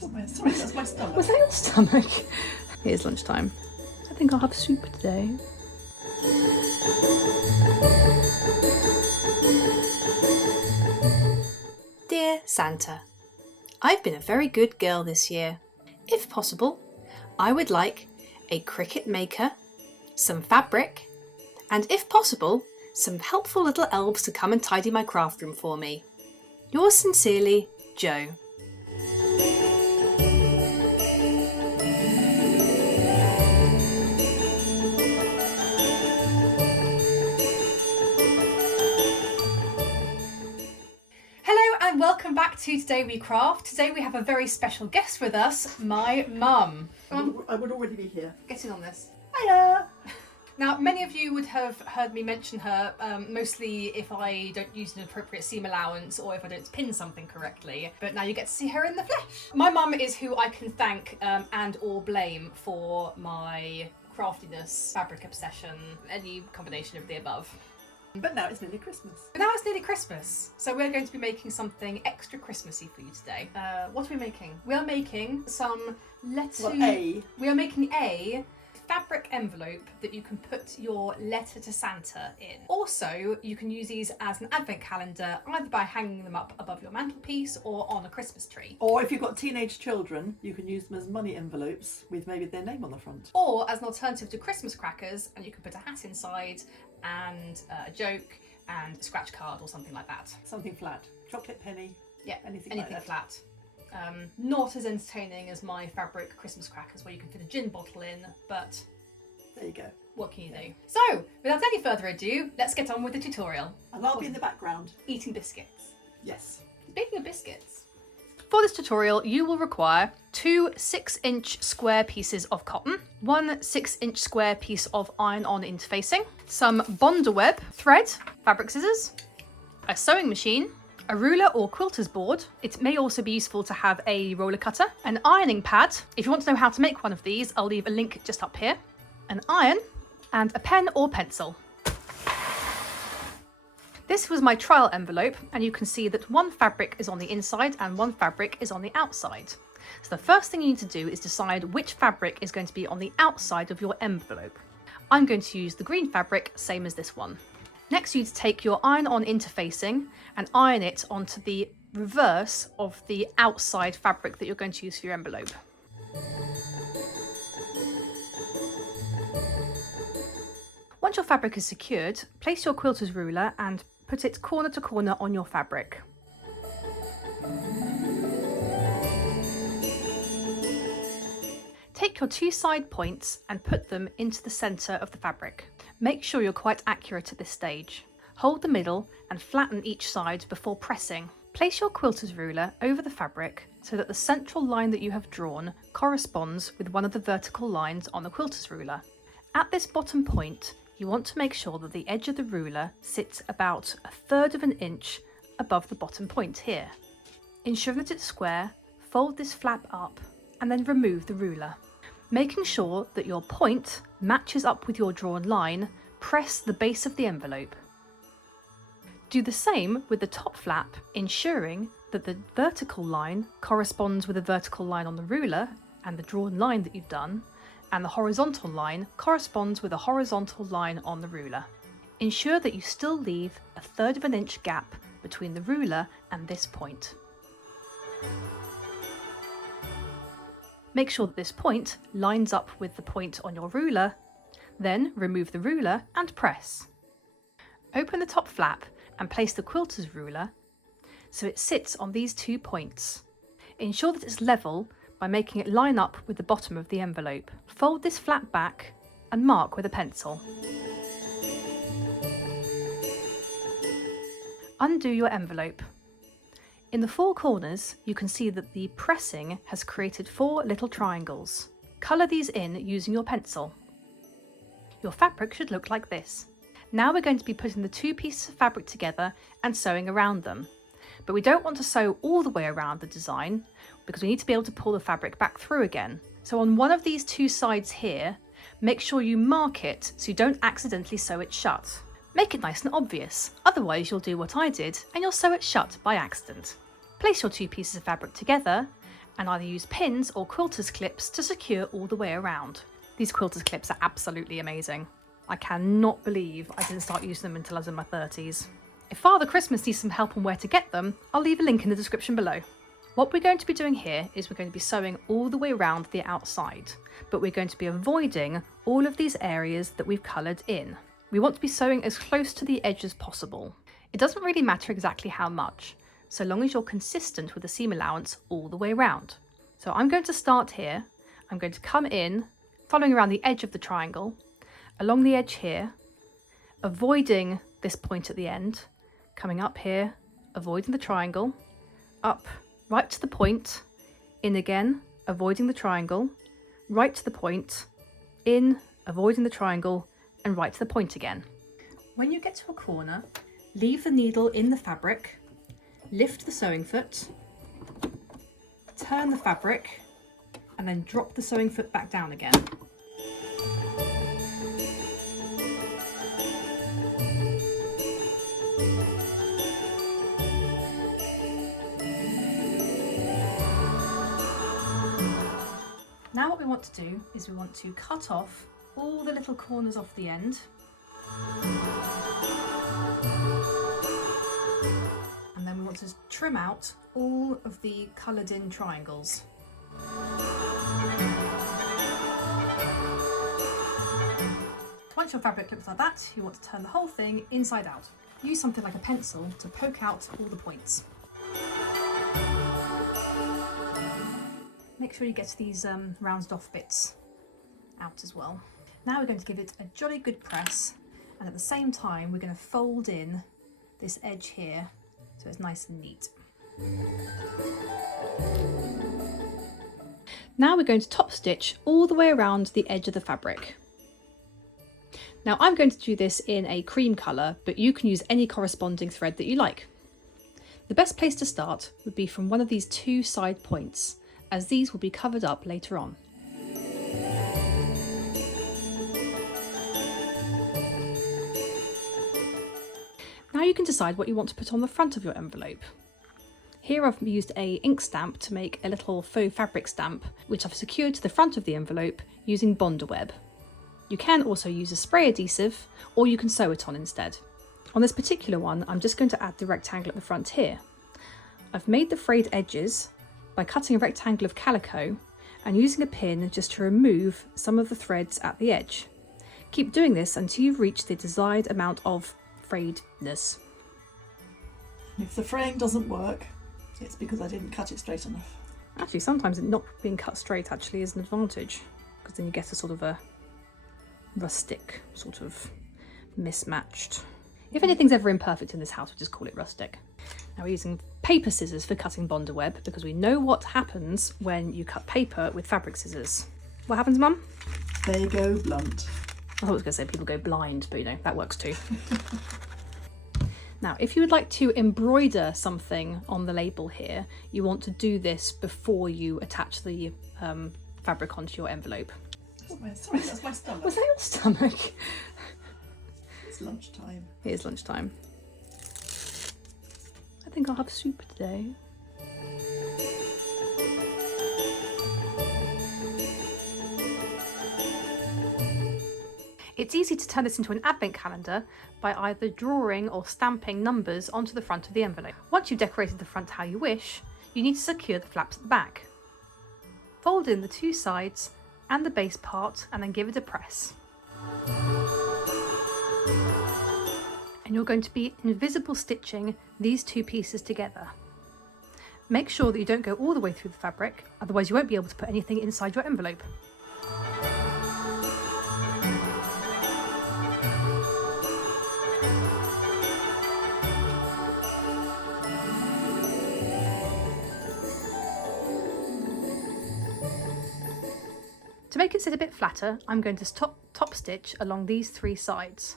Oh, sorry, that's my stomach. Was that your stomach? It is lunchtime. I think I'll have soup today. Dear Santa, I've been a very good girl this year. If possible, I would like a Cricut maker, some fabric, and if possible, some helpful little elves to come and tidy my craft room for me. Yours sincerely, Jo. Hello and welcome back to Today We Craft. Today we have a very special guest with us, my mum. I would already be here. Get in on this. Hiya! Now, many of you would have heard me mention her, mostly if I don't use an appropriate seam allowance or if I don't pin something correctly, but now you get to see her in the flesh. My mum is who I can thank and or blame for my craftiness, fabric obsession, any combination of the above. But now it's nearly Christmas. But now it's nearly Christmas, so we're going to be making something extra Christmassy for you today. What are we making? We are making some We are making a fabric envelope that you can put your letter to Santa in. Also, you can use these as an advent calendar, either by hanging them up above your mantelpiece or on a Christmas tree. Or if you've got teenage children, you can use them as money envelopes with maybe their name on the front. Or as an alternative to Christmas crackers, and you can put a hat inside and a joke and a scratch card or something like that. Something flat. Chocolate penny. Yeah, anything like that. Flat. Not as entertaining as my fabric Christmas crackers where you can fit a gin bottle in, but There you go. what can you do? So, without any further ado, let's get on with the tutorial. And I'll be in the background. Eating biscuits. Yes. Speaking of biscuits. For this tutorial, you will require 2 6-inch square pieces of cotton, 1 6-inch square piece of iron-on interfacing, some Bondaweb thread, fabric scissors, a sewing machine, a ruler or quilter's board. It may also be useful to have a roller cutter, an ironing pad. If you want to know how to make one of these, I'll leave a link just up here, an iron, and a pen or pencil. This was my trial envelope, and you can see that one fabric is on the inside and one fabric is on the outside. So the first thing you need to do is decide which fabric is going to be on the outside of your envelope. I'm going to use the green fabric, same as this one. Next, you need to take your iron-on interfacing and iron it onto the reverse of the outside fabric that you're going to use for your envelope. Once your fabric is secured, place your quilter's ruler and put it corner to corner on your fabric. Take your 2 side points and put them into the centre of the fabric. Make sure you're quite accurate at this stage. Hold the middle and flatten each side before pressing. Place your quilter's ruler over the fabric so that the central line that you have drawn corresponds with one of the vertical lines on the quilter's ruler. At this bottom point, you want to make sure that the edge of the ruler sits about 1/3 of an inch above the bottom point here. Ensuring that it's square, fold this flap up and then remove the ruler. Making sure that your point matches up with your drawn line, press the base of the envelope. Do the same with the top flap, ensuring that the vertical line corresponds with the vertical line on the ruler and the drawn line that you've done, and the horizontal line corresponds with the horizontal line on the ruler. Ensure that you still leave 1/3 of an inch gap between the ruler and this point. Make sure that this point lines up with the point on your ruler, then remove the ruler and press. Open the top flap and place the quilter's ruler so it sits on these 2 points. Ensure that it's level by making it line up with the bottom of the envelope. Fold this flap back and mark with a pencil. Undo your envelope. In the 4 corners, you can see that the pressing has created 4 little triangles. Colour these in using your pencil. Your fabric should look like this. Now we're going to be putting the 2 pieces of fabric together and sewing around them. But we don't want to sew all the way around the design because we need to be able to pull the fabric back through again. So on one of these 2 sides here, make sure you mark it so you don't accidentally sew it shut. Make it nice and obvious, otherwise you'll do what I did and you'll sew it shut by accident. Place your 2 pieces of fabric together and either use pins or quilter's clips to secure all the way around. These quilter's clips are absolutely amazing. I cannot believe I didn't start using them until I was in my 30s. If Father Christmas needs some help on where to get them, I'll leave a link in the description below. What we're going to be doing here is we're going to be sewing all the way around the outside, but we're going to be avoiding all of these areas that we've coloured in. We want to be sewing as close to the edge as possible. It doesn't really matter exactly how much, so long as you're consistent with the seam allowance all the way around. So I'm going to start here. I'm going to come in, following around the edge of the triangle, along the edge here, avoiding this point at the end, coming up here, avoiding the triangle, up right to the point, in again, avoiding the triangle, right to the point, in, avoiding the triangle, and right to the point again. When you get to a corner, leave the needle in the fabric, lift the sewing foot, turn the fabric, and then drop the sewing foot back down again. Now what we want to do is we want to cut off all the little corners off the end. And then we want to trim out all of the coloured in triangles. Once your fabric looks like that, you want to turn the whole thing inside out. Use something like a pencil to poke out all the points. Make sure you get these rounded off bits out as well. Now we're going to give it a jolly good press, and at the same time we're going to fold in this edge here so it's nice and neat. Now we're going to top stitch all the way around the edge of the fabric. Now I'm going to do this in a cream colour, but you can use any corresponding thread that you like. The best place to start would be from one of these two side points, as these will be covered up later on. Now you can decide what you want to put on the front of your envelope. Here I've used a ink stamp to make a little faux fabric stamp, which I've secured to the front of the envelope using Bonder web. You can also use a spray adhesive, or you can sew it on instead. On this particular one, I'm just going to add the rectangle at the front here. I've made the frayed edges by cutting a rectangle of calico and using a pin just to remove some of the threads at the edge. Keep doing this until you've reached the desired amount of frayedness. If the fraying doesn't work, it's because I didn't cut it straight enough. Actually, sometimes it not being cut straight actually is an advantage, because then you get a sort of a rustic, sort of mismatched. If anything's ever imperfect in this house, we just call it rustic. Now we're using paper scissors for cutting Bonder web, because we know what happens when you cut paper with fabric scissors. What happens, Mum? They go blunt. I thought I was going to say people go blind, but you know, that works too. Now, if you would like to embroider something on the label here, you want to do this before you attach the fabric onto your envelope. Sorry, that's my stomach. Was that your stomach? It's lunchtime. It is lunchtime. I think I'll have soup today. It's easy to turn this into an advent calendar by either drawing or stamping numbers onto the front of the envelope. Once you've decorated the front how you wish, you need to secure the flaps at the back. Fold in the two sides and the base part and then give it a press. And you're going to be invisible stitching these two pieces together. Make sure that you don't go all the way through the fabric, otherwise you won't be able to put anything inside your envelope. To make it sit a bit flatter, I'm going to top stitch along these three sides.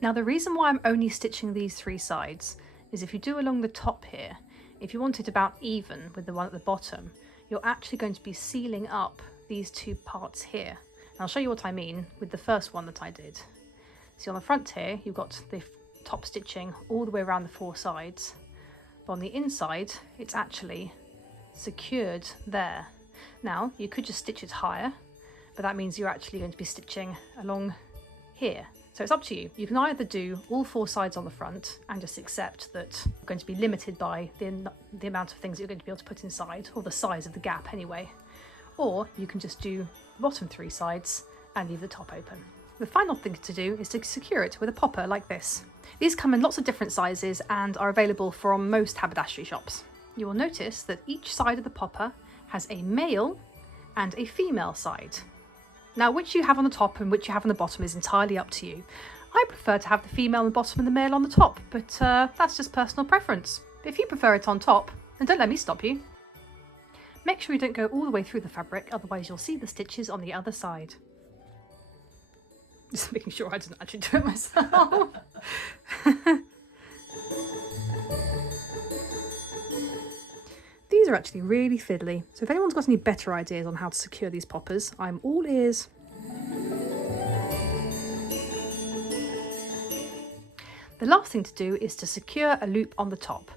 Now the reason why I'm only stitching these three sides is if you do along the top here, if you want it about even with the one at the bottom, you're actually going to be sealing up these two parts here. And I'll show you what I mean with the first one that I did. See, on the front here, you've got the top stitching all the way around the four sides, but on the inside, it's actually secured there. Now you could just stitch it higher, but that means you're actually going to be stitching along here. So it's up to you. You can either do all 4 sides on the front and just accept that you're going to be limited by the amount of things that you're going to be able to put inside, or the size of the gap anyway. Or you can just do the bottom 3 sides and leave the top open. The final thing to do is to secure it with a popper like this. These come in lots of different sizes and are available from most haberdashery shops. You will notice that each side of the popper has a male and a female side. Now, which you have on the top and which you have on the bottom is entirely up to you. I prefer to have the female on the bottom and the male on the top, but that's just personal preference. If you prefer it on top, then don't let me stop you. Make sure you don't go all the way through the fabric, otherwise you'll see the stitches on the other side. Just making sure I didn't actually do it myself. These are actually really fiddly, so if anyone's got any better ideas on how to secure these poppers, I'm all ears. The last thing to do is to secure a loop on the top.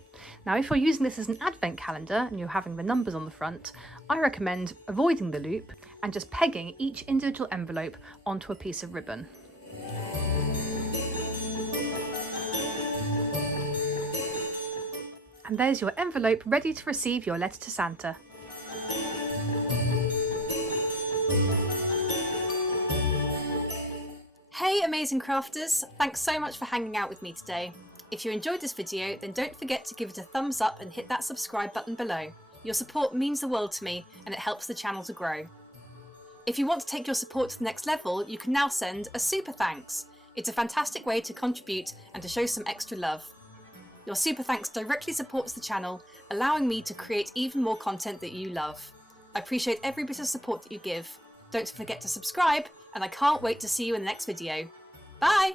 Now, if you're using this as an advent calendar and you're having the numbers on the front, I recommend avoiding the loop and just pegging each individual envelope onto a piece of ribbon. And there's your envelope ready to receive your letter to Santa. Hey amazing crafters, thanks so much for hanging out with me today. If you enjoyed this video, then don't forget to give it a thumbs up and hit that subscribe button below. Your support means the world to me and it helps the channel to grow. If you want to take your support to the next level, you can now send a super thanks. It's a fantastic way to contribute and to show some extra love. Your super thanks directly supports the channel, allowing me to create even more content that you love. I appreciate every bit of support that you give. Don't forget to subscribe, and I can't wait to see you in the next video. Bye!